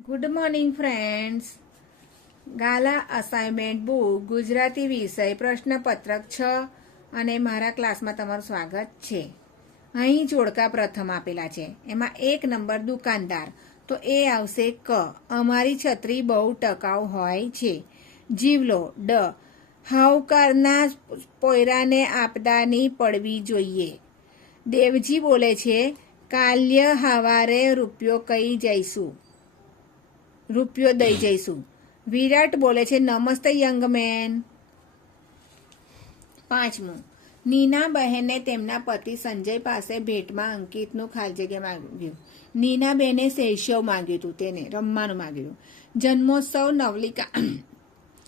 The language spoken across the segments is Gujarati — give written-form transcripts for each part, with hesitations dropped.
Good morning friends. Gala assignment book Gujarati વિષય પ્રશ્નપત્રક 6 અને મારા ક્લાસમાં તમારું સ્વાગત છે. અહીં જોડકા પ્રથમ આપેલા છે. એમાં 1 નંબર દુકાનદાર, તો એ આવશે ક. અમારી છત્રી બહુ ટકાઉ હોય છે. જીવલો ડ. હાવકારના પોયરાને આપદાની પડવી જોઈએ. દેવજી બોલે છે, કાલ્ય હવારે રૂપિયો દઈ જઈશું. વિરાટ બોલે છે, નમસ્તે યંગ મેન. 5. નીના બહેને તેમના પતિ સંજય પાસે ભેટમાં અંકિતનું ખાલી માંગ્યું. નીના બહેને શૈશવ માંગ્યું હતું, તેને રમવાનું માંગ્યું. જન્મોત્સવ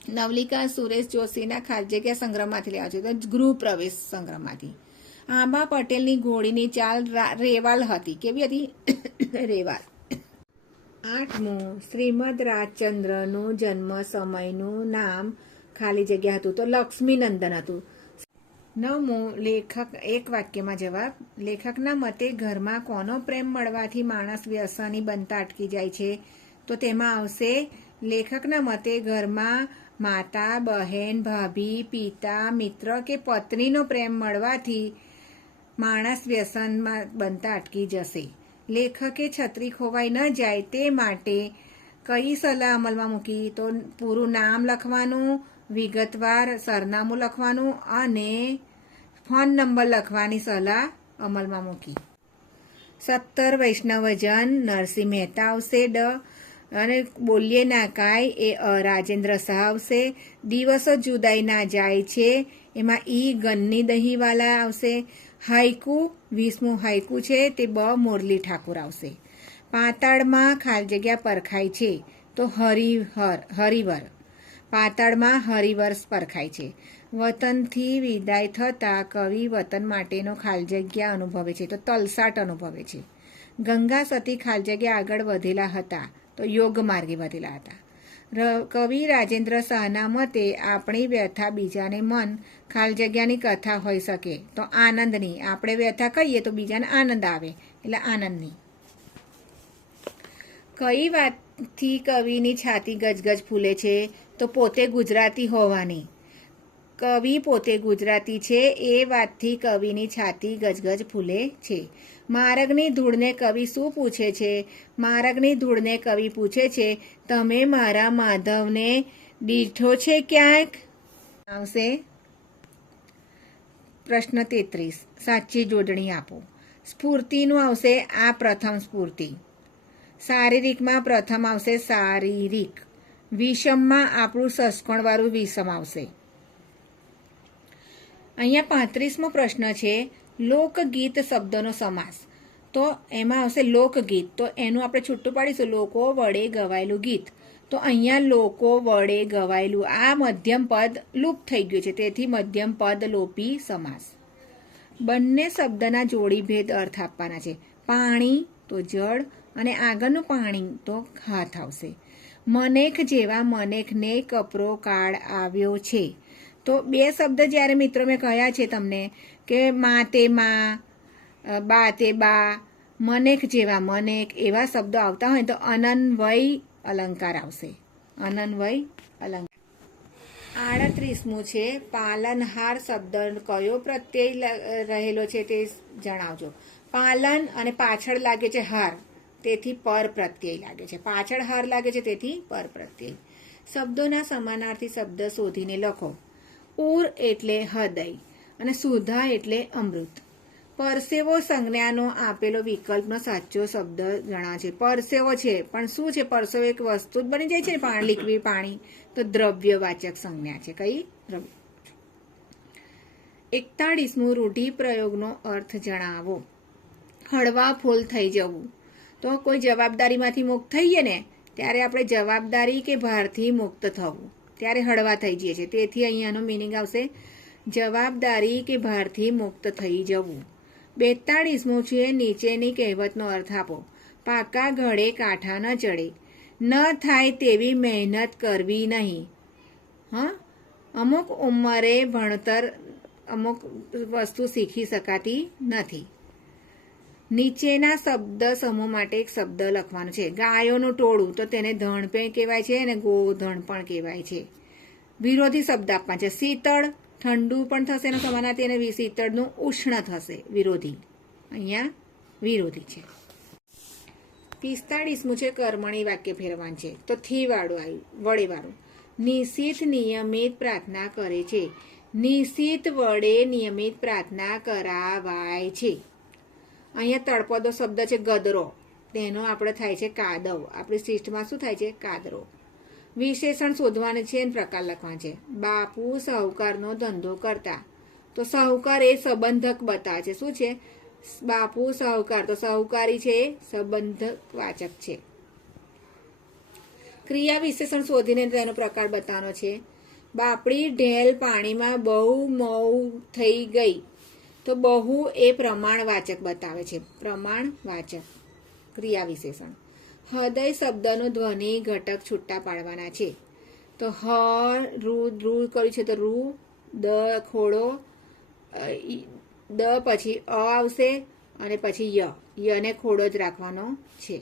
નવલિકા સુરેશ જોશીના ખાલી સંગ્રહમાંથી લેવા છે, તો ગૃહ પ્રવેશ સંગ્રહમાંથી. આંબા પટેલની ઘોડીની ચાલ રેવાલ હતી. કેવી હતી? રેવાલ. 8. શ્રીમદ રાજચંદ્રનું જન્મ સમયનું નામ ખાલી જગ્યા હતું, તો લક્ષ્મીનંદન હતું. 9. લેખક એક વાક્યમાં જવાબ. લેખકના મતે ઘરમાં કોનો પ્રેમ મળવાથી માણસ વ્યસની બનતા અટકી જાય છે, તો તેમાં આવશે લેખકના મતે ઘરમાં માતા, બહેન, ભાભી, પિતા, મિત્ર કે પત્નીનો પ્રેમ મળવાથી માણસ વ્યસનમાં બનતા અટકી જશે. લેખકે છત્રી ખોવાઈ ન જાય તે માટે કઈ સલાહ અમલમાં મૂકી, તો પૂરું નામ લખવાનું, વિગતવાર સરનામું લખવાનું અને ફોન નંબર લખવાની સલાહ અમલમાં મૂકી. 17 વૈષ્ણવજન નરસિંહ મહેતા આવશે ડ. અને બોલીએ ના કાય એ રાજેન્દ્ર શાહ આવશે. દિવસો જુદાઈ ના જાય છે, એમાં ઈ ગન્ની દહીંવાલા આવશે. હાઈકુ 20મું હાઈકુ છે, તે બ મોરલી ઠાકુર આવશે. પાતાળમાં ખાલી જગ્યા પરખાય છે, તો હરિવર. પાતાળમાં હરિવર પરખાય છે. વતનથી વિદાય થતા કવિ વતન માટેનો ખાલી જગ્યા અનુભવે છે, તો તલસાટ અનુભવે છે. ગંગા સતી ખાલી જગ્યા આગળ વધેલા હતા, તો યોગ માર્ગે વધેલા હતા. કવિ રાજેન્દ્ર શાહના મતે આપણી વ્યથા બીજાને મન ખાલી જગ્યાની કથા હોઈ શકે, તો આનંદની. આપણે વ્યથા કહીએ તો બીજાને આનંદ આવે, એટલે આનંદની. કઈ વાતથી કવિની છાતી ગજગજ ફૂલે છે, તો પોતે ગુજરાતી હોવાની. કવિ પોતે ગુજરાતી છે એ વાતથી કવિની છાતી ગજગજ ફૂલે છે. માર્ગની ધૂળને કવિ શું પૂછે છે? માર્ગની ધૂળને કવિ પૂછે છે, તમે મારા માધવને દીઠો છે ક્યાંક? આવશે પ્રશ્ન 33. સાચી જોડણી આપો. સ્ફૂર્તિનું આવશે આ પ્રથમ સ્ફૂર્તિ. શારીરિકમાં પ્રથમ આવશે શારીરિક. વિષમમાં આપણું સસ્કોણવાળું વિષમ આવશે. અહીંયા 35મો પ્રશ્ન છે, લોકગીત શબ્દનો સમાસ. તો એમાં આવશે લોકગીત, તો એનું આપણે છૂટું પાડીશું, લોકો વડે ગવાયેલું ગીત. તો અહીંયા લોકો વડે ગવાયેલું, આ મધ્યમ પદ લુપ્ત થઈ ગયું છે, તેથી મધ્યમ પદ લોપી સમાસ. બંને શબ્દના જોડીભેદ અર્થ આપવાના છે. પાણી તો જળ અને આગળનું પાણી તો હાથ આવશે. મનેખ જેવા મનેખને કપરો કાળ આવ્યો છે. તો બે શબ્દ જ્યારે મિત્રો મેં કહ્યા છે તમને કે મા તે મા, બા તે બા, મનેખ જેવા મનેખ, એવા શબ્દો આવતા હોય તો અનન્વય અલંકાર આવશે. અનન્વય અલંકાર. 38મું છે, પાલનહાર શબ્દ કયો પ્રત્યય રહેલો છે તે જણાવજો. પાલન અને પાછળ લાગે છે હાર, તેથી પર પ્રત્યય લાગે છે. પાછળ હાર લાગે છે, તેથી પર પ્રત્યય. શબ્દોના સમાનાર્થી શબ્દ શોધીને લખો. ઉર એટલે હૃદય અને સુધા એટલે અમૃત. પરસેવો સંજ્ઞાનો આપેલો વિકલ્પનો સાચો શબ્દ જણાવે છે. પરસેવો છે, પણ શું છે? પરસેવો એક વસ્તુ જ બની જાય છે ને, લિક્વિડ પાણી, તો દ્રવ્યવાચક સંજ્ઞા છે. કઈ? દ્રવ્ય. 41મું રૂઢિપ્રયોગનો અર્થ જણાવો. હળવા ફૂલ થઈ જવું. તો કોઈ જવાબદારીમાંથી મુક્ત થઈએ ને, ત્યારે આપણે જવાબદારી કે ભારથી મુક્ત થવું, ત્યારે હળવા થઈ જઈએ છીએ. તેથી અહીંયાનો મિનિંગ આવશે જવાબદારી કે ભારથી મુક્ત થઈ જવું. 42મું છે, નીચેની કહેવતનો અર્થ આપો. પાકા ઘડે કાંઠા ન ચડે. ન થાય તેવી મહેનત કરવી નહીં. અમુક ઉંમરે ભણતર અમુક વસ્તુ શીખી શકાતી નથી. નીચેના શબ્દ સમૂહ માટે એક શબ્દ લખવાનો છે. ગાયોનું ટોળું, તો તેને ધણ પણ કહેવાય છે અને ગોધણ પણ કહેવાય છે. વિરોધી શબ્દ આપવા છે. શીતળ, ઠંડુ પણ થશે એનો સમાનાર્થી, અને શીતળનું ઉષ્ણ થશે, વિરોધી. અહીંયા વિરોધી છે. 45મું છે કર્મણી વાક્ય ફેરવવાનું છે. તો થી વાળું આવ્યું, વડે વાળું. નિશિત નિયમિત પ્રાર્થના કરે છે. નિશિત વડે નિયમિત પ્રાર્થના કરાવાય છે. અહીંયા તળપદો શબ્દ છે ગદરો, તેનો આપણે થાય છે કાદવ. આપણી શિષ્ટમાં શું થાય છે? કાદરો. વિશેષણ શોધવાનું છે અને પ્રકાર લખવાનો છે. બાપુ શાહુકારનો ધંધો કરતા, તો શાહુકાર એ સંબંધક બતાવે છે. શું છે? બાપુ શાહુકાર, તો શાહુકારી છે એ સંબંધક વાચક છે. ક્રિયા વિશેષણ શોધીને તેનો પ્રકાર બતાવવાનો છે. બાપડી ઢેલ પાણીમાં બહુ મઉ થઈ ગઈ, તો બહુ એ પ્રમાણવાચક બતાવે છે. પ્રમાણવાચક ક્રિયા વિશેષણ. હૃદય શબ્દનો ધ્વનિ ઘટક છૂટા પાડવાના છે. તો હ રૂ રૂ કર્યું છે, તો રૂ, દ ખોડો, દ પછી અ આવશે અને પછી યને ખોડો જ રાખવાનો છે.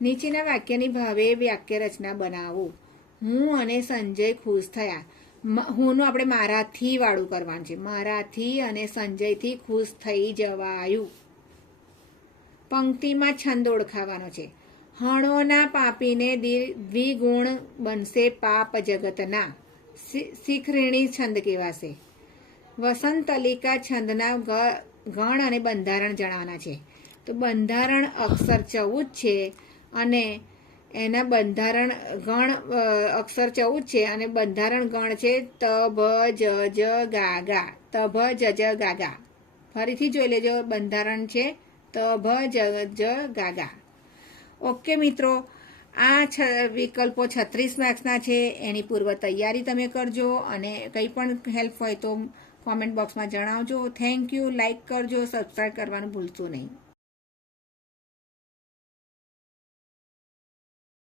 નીચેના વાક્યની ભાવે વાક્ય રચના બનાવો. હું અને સંજય ખુશ થયા. હુંનું આપણે મારાથી વાળું કરવાનું છે. મારાથી અને સંજયથી ખુશ થઈ જવાયું. પંક્તિમાં છંદ ઓળખાવાનો છે. હણોના પાપીને દ્વિગુણ બનશે પાપ જગતના. શીખરેણી છંદ કહેવાશે. વસંતલિકા છંદના ગણ અને બંધારણ જણાવવાના છે. તો બંધારણ અક્ષર 14 છે અને એના બંધારણ ગણ અક્ષર 14 છે અને બંધારણ ગણ છે ત ભ જ જ ગા ગા. ત ભ જ જ ગા ગા. ફરીથી જોઈ લેજો. બંધારણ છે ત ભ જ જ ગા ગા. ઓકે મિત્રો, આ વિકલ્પો 36 માર્ક્સના છે. એની પૂર્વ તૈયારી તમે કરજો અને કંઈ પણ હેલ્પ હોય તો કોમેન્ટ બોક્સમાં જણાવજો. Thank you. લાઈક કરજો, સબસ્ક્રાઈબ કરવાનું ભૂલશો નહીં.